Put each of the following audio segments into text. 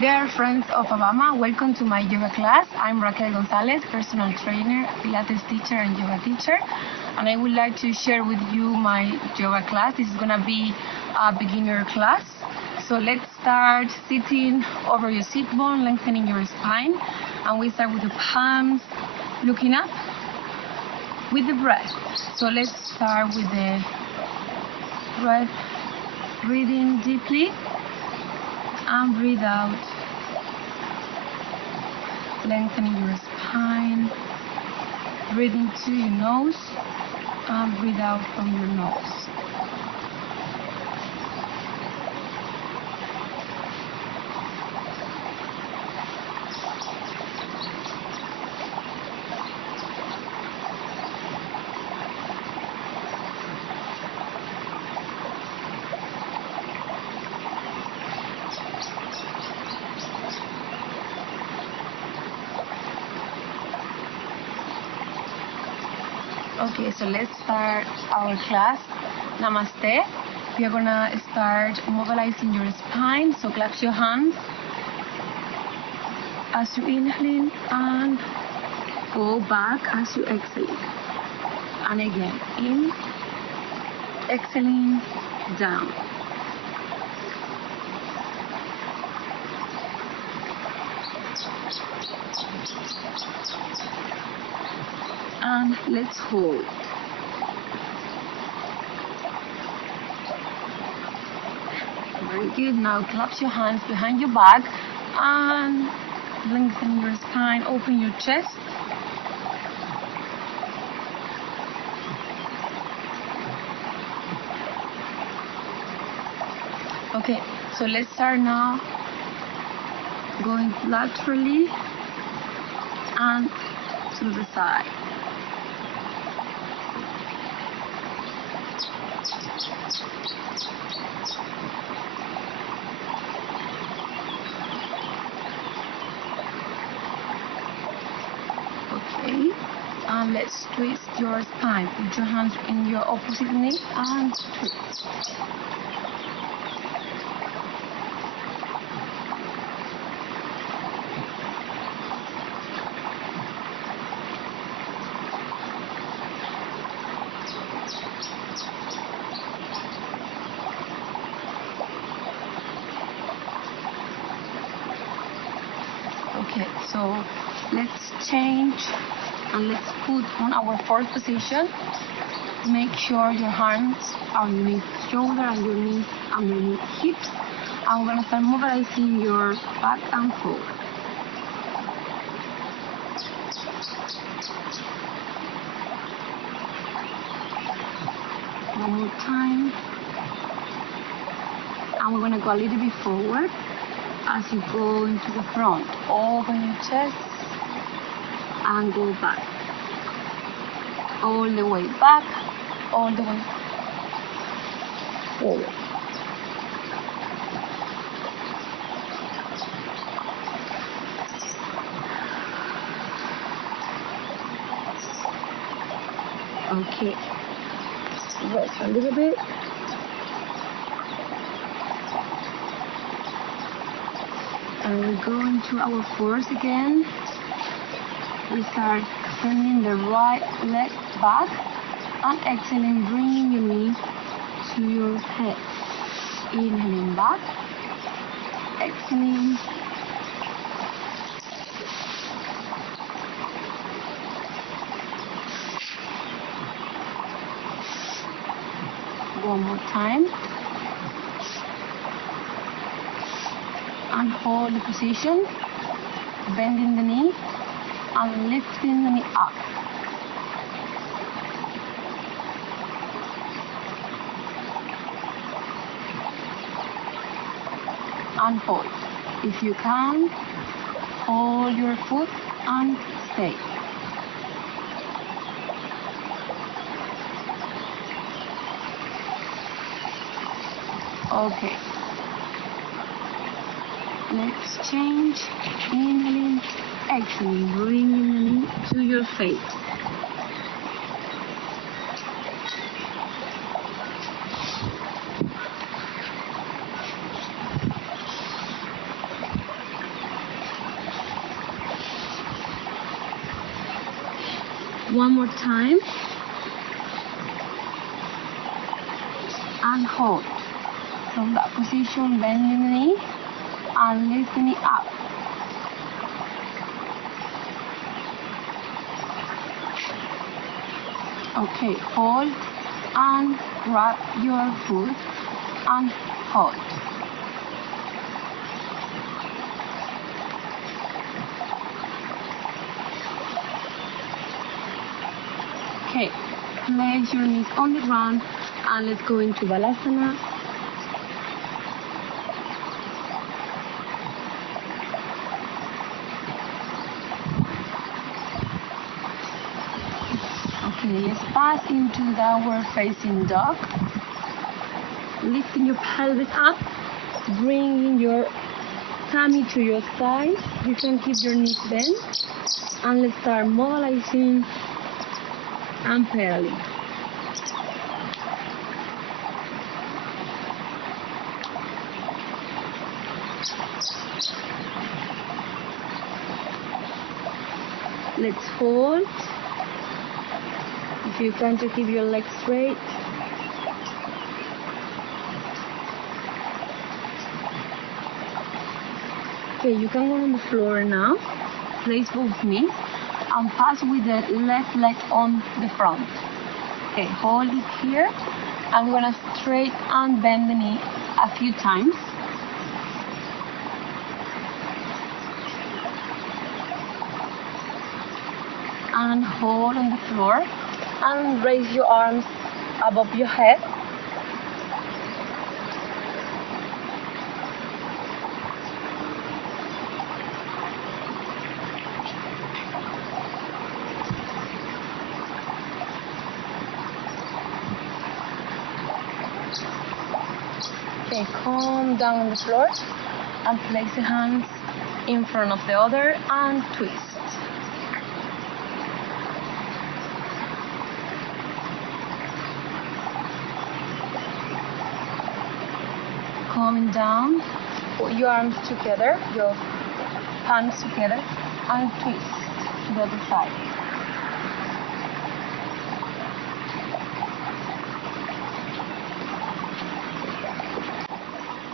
Dear friends of Abama, welcome to my yoga class. I'm Raquel González, personal trainer, Pilates teacher and yoga teacher, and I would like to share with you my yoga class. This is gonna be a beginner class. So let's start sitting over your sit bone, lengthening your spine, and we start with the palms looking up with the breath. So let's start with the breath, breathing deeply and breathe out, lengthening your spine. Breathe into your nose and breathe out from your nose. Okay, so let's start our class. Namaste. We are gonna start mobilizing your spine. So clasp your hands as you inhale and go back as you exhale. And again, in, exhaling, down. And let's hold. Very good. Now clasp your hands behind your back and lengthen your spine, open your chest. Okay, so let's start now going laterally and to the side. Okay, and let's twist your spine. Put your hands in your opposite knee and twist. Okay, so let's change and let's put on our fourth position. Make sure your hands are underneath shoulder, underneath hips. And we're gonna start mobilizing your back and forward. One more time. And we're gonna go a little bit forward. As you go into the front, open your chest and go back. All the way back, all the way forward. Okay, rest a little bit. And we go into our fourth again. We start sending the right leg back and exhaling, bringing your knee to your head. Inhaling back, exhaling. One more time. And hold the position, bending the knee and lifting the knee up. And hold. If you can, hold your foot and stay. Okay. Let's change. Inhaling, exhaling, bringing the knee to your face. One more time. And hold. From that position, bending the knee and lifting it up. Okay, hold and grab your foot and hold. Okay, place your knees on the ground and let's go into Balasana. Okay, let's pass into downward facing dog. Lifting your pelvis up, bringing your tummy to your side. You can keep your knees bent. And let's start mobilizing and pedaling. Let's hold. If you can, to keep your legs straight. Okay, you can go on the floor now. Place both knees and pass with the left leg on the front. Okay, hold it here. I'm gonna straight and bend the knee a few times. And hold on the floor and raise your arms above your head. Okay, calm down on the floor and place the hands in front of the other and twist. Calming down, put your arms together, your hands together, and twist to the other side.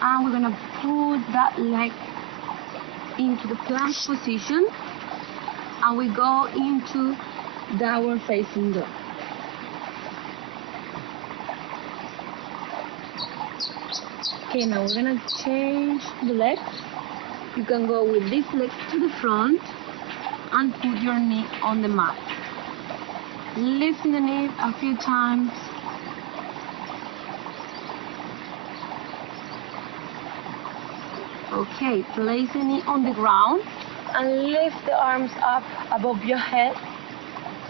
And we're gonna put that leg into the plank position, and we go into downward facing dog. Okay, now we're gonna change the legs. You can go with this leg to the front and put your knee on the mat. Lifting the knee a few times. Okay, place the knee on the ground and lift the arms up above your head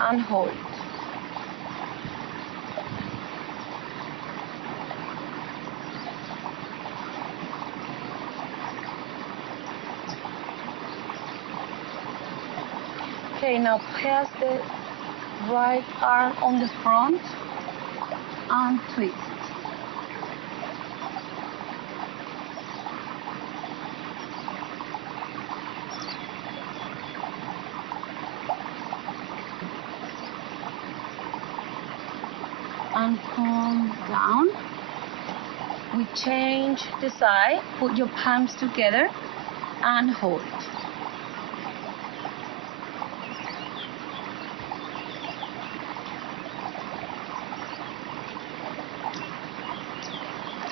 and hold. Okay, now pass the right arm on the front and twist. And calm down. We change the side, put your palms together and hold.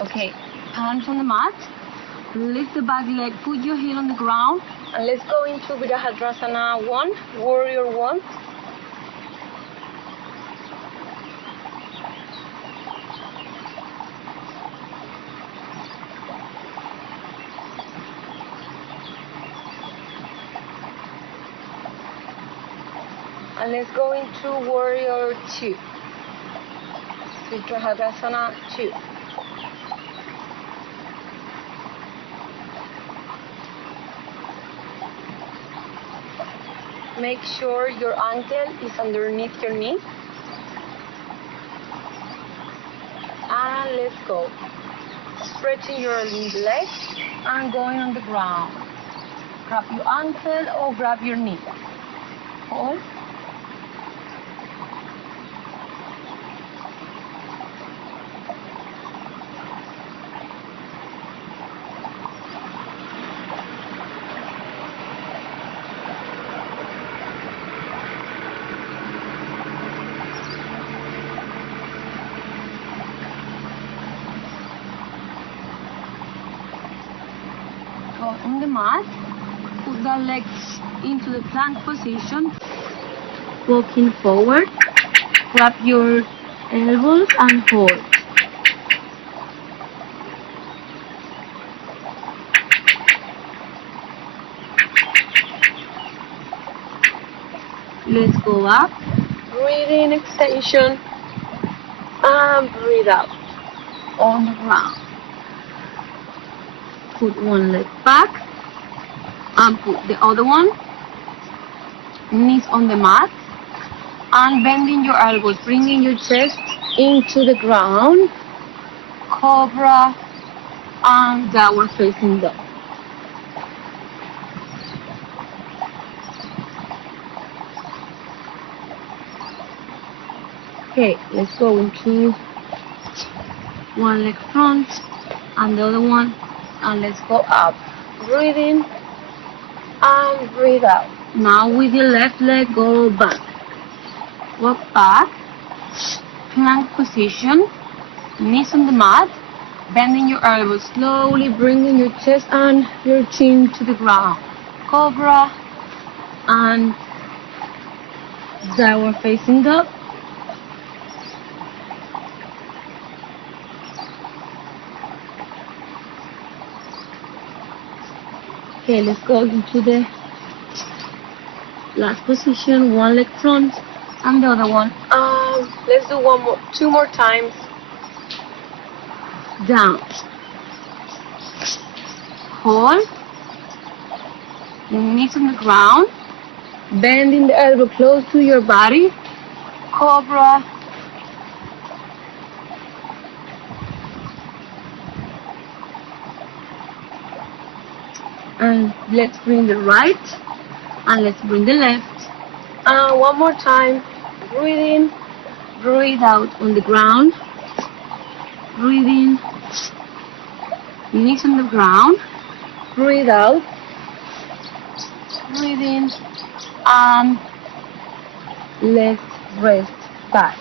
Okay, palms on the mat, lift the back leg, put your heel on the ground, and let's go into Virabhadrasana 1, Warrior 1. And let's go into Warrior 2, Virabhadrasana 2. Make sure your ankle is underneath your knee. And let's go. Stretching your leg and going on the ground. Grab your ankle or grab your knee. Hold. go on the mat, put the legs into the plank position, walking forward, grab your elbows and hold. Let's go up, breathe in, extension, and breathe out on the ground. Put one leg back and put the other one, knees on the mat, and bending your elbows, bringing your chest into the ground, cobra and downward facing dog. Okay, let's go into one leg front and the other one, and let's go up. Breathe in and breathe out. Now with your left leg, go back. Walk back, plank position, knees on the mat, bending your elbows, slowly bringing your chest and your chin to the ground. Cobra and downward facing dog. Okay, let's go into the last position, one leg front and the other one. Let's do two more times. Down. Hold. The knees on the ground. Bending the elbow close to your body. Cobra. And let's bring the right and let's bring the left. One more time. Breathe in, breathe out on the ground. Breathe in, knees on the ground. Breathe out. Breathe in, and let's rest back.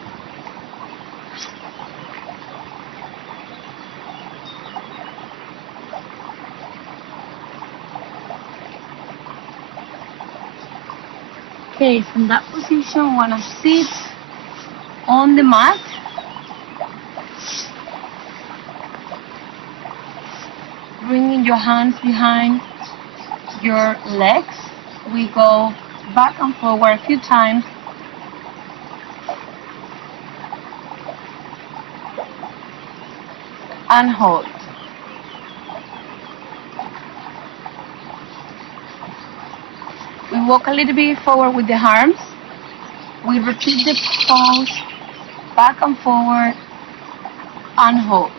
Okay, from that position, wanna sit on the mat. Bringing your hands behind your legs. We go back and forward a few times. And hold. We walk a little bit forward with the arms. We repeat the pose, back and forward, and hold.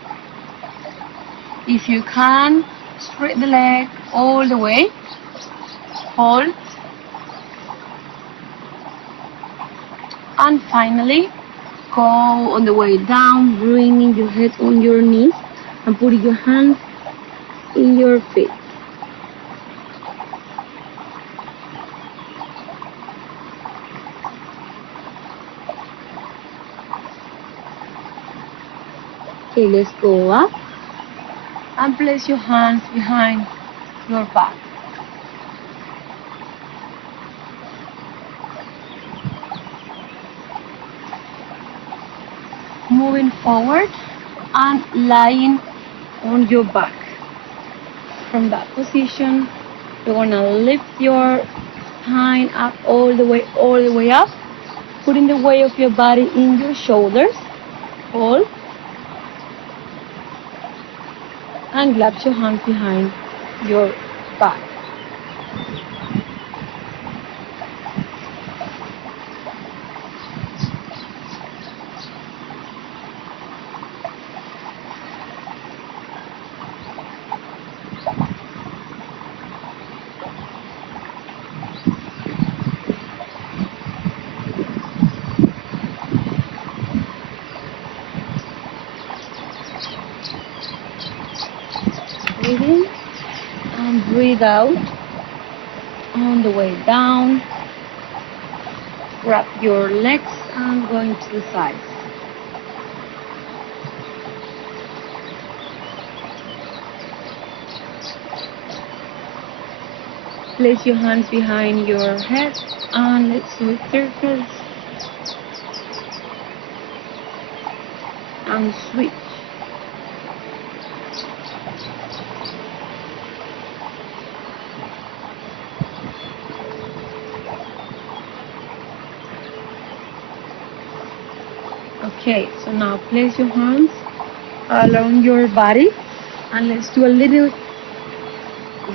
If you can, straight the leg all the way, hold, and finally, go on the way down, bringing your head on your knees, and putting your hands in your feet. Okay, let's go up and place your hands behind your back. Moving forward and lying on your back. From that position, you're gonna lift your spine up all the way up, putting the weight of your body in your shoulders. Hold. And grab your hands behind your back. Breathe in and breathe out. On the way down, grab your legs and going to the sides. Place your hands behind your head and let's do circles and switch. Okay, so now place your hands along your body and let's do a little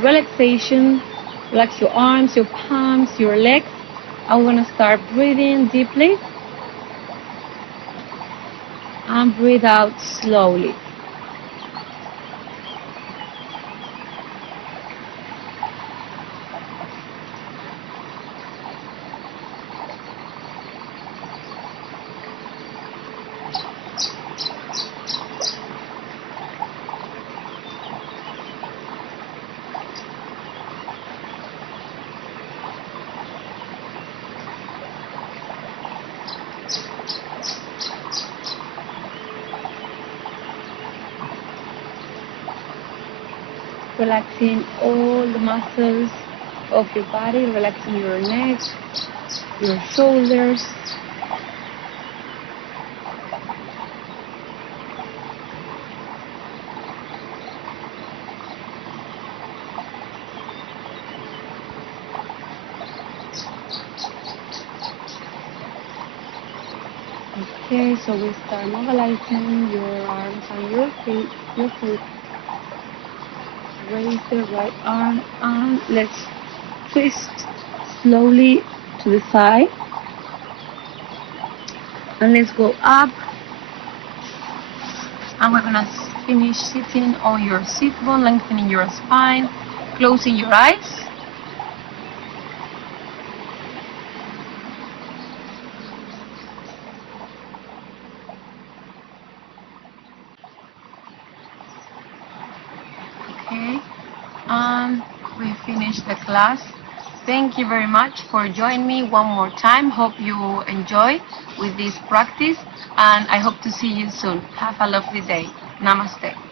relaxation. Relax your arms, your palms, your legs. I'm gonna start breathing deeply and breathe out slowly. Relaxing all the muscles of your body, relaxing your neck, your shoulders. Okay, so we start mobilizing your arms and your feet. Raise the right arm and let's twist slowly to the side. And let's go up. And we're gonna finish sitting on your sit bone, lengthening your spine, closing your eyes. Okay, and we finished the class. Thank you very much for joining me one more time. Hope you enjoy with this practice and I hope to see you soon. Have a lovely day. Namaste.